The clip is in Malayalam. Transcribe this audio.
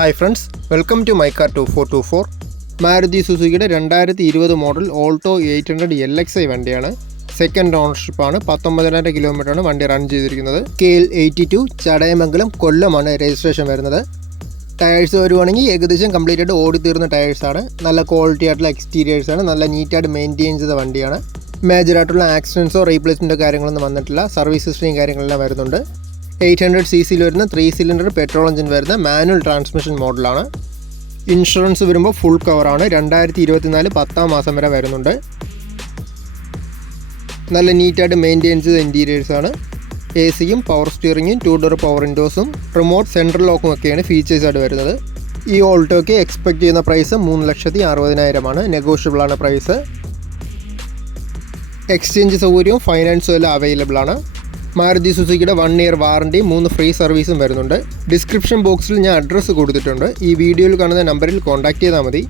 Hi friends, welcome to my car 2424. Maruti സുസുക്കിയുടെ 2020 മോഡൽ ഓൾട്ടോ 800 LXi വണ്ടിയാണ്. സെക്കൻഡ് ഓണർഷിപ്പാണ്. 19,000 കിലോമീറ്ററാണ് വണ്ടി റൺ ചെയ്തിരിക്കുന്നത്. KL82 ചടയമംഗലം കൊല്ലമാണ് രജിസ്ട്രേഷൻ വരുന്നത്. ടയേഴ്സ് വരുവാണെങ്കിൽ ഏകദേശം കംപ്ലീറ്റ് ആയിട്ട് ഓടിത്തീർന്ന ടയേഴ്സാണ്. നല്ല ക്വാളിറ്റി ആയിട്ടുള്ള എക്സ്റ്റീരിയേഴ്സാണ്. നല്ല നീറ്റായിട്ട് മെയിൻറ്റെയിൻ ചെയ്ത വണ്ടിയാണ്. മേജറായിട്ടുള്ള ആക്സിഡൻസോ റീപ്ലേസ്മെൻറ്റോ കാര്യങ്ങളൊന്നും വന്നിട്ടില്ല. സർവീസ് ഹിസ്റ്ററിയും കാര്യങ്ങളെല്ലാം വരുന്നുണ്ട്. 800 cc വരുന്ന 3 സിലിണ്ടർ പെട്രോൾ എഞ്ചിൻ വരുന്ന മാനുവൽ ട്രാൻസ്മിഷൻ മോഡലാണ്. ഇൻഷുറൻസ് വരുമ്പോൾ ഫുൾ കവറാണ്. 2024 10ാം മാസം വരെ വരുന്നുണ്ട്. നല്ല നീറ്റായിട്ട് മെയിൻറ്റെയിൻ ചെയ്ത ഇൻറ്റീരിയേഴ്സാണ്. AC-യും പവർ സ്റ്റിയറിങ്ങും 2 ഡോർ പവർ വിൻഡോസും റിമോട്ട് സെൻട്രൽ ലോക്കും ഒക്കെയാണ് ഫീച്ചേഴ്സായിട്ട് വരുന്നത്. ഈ ഓൾട്ടോയ്ക്ക് എക്സ്പെക്ട് ചെയ്യുന്ന പ്രൈസ് 3,60,000 നെഗോഷ്യബിൾ ആണ് പ്രൈസ്. എക്സ്ചേഞ്ച് സൗകര്യവും ഫൈനാൻസും എല്ലാം അവൈലബിൾ ആണ്. മാരുതി സുസുക്കിയുടെ 1 ഇയർ വാറണ്ടി, 3 ഫ്രീ സർവീസും വരുന്നുണ്ട്. ഡിസ്ക്രിപ്ഷൻ ബോക്സിൽ ഞാൻ അഡ്രസ്സ് കൊടുത്തിട്ടുണ്ട്. ഈ വീഡിയോയിൽ കാണുന്ന നമ്പറിൽ കോൺടാക്ട് ചെയ്താൽ മതി.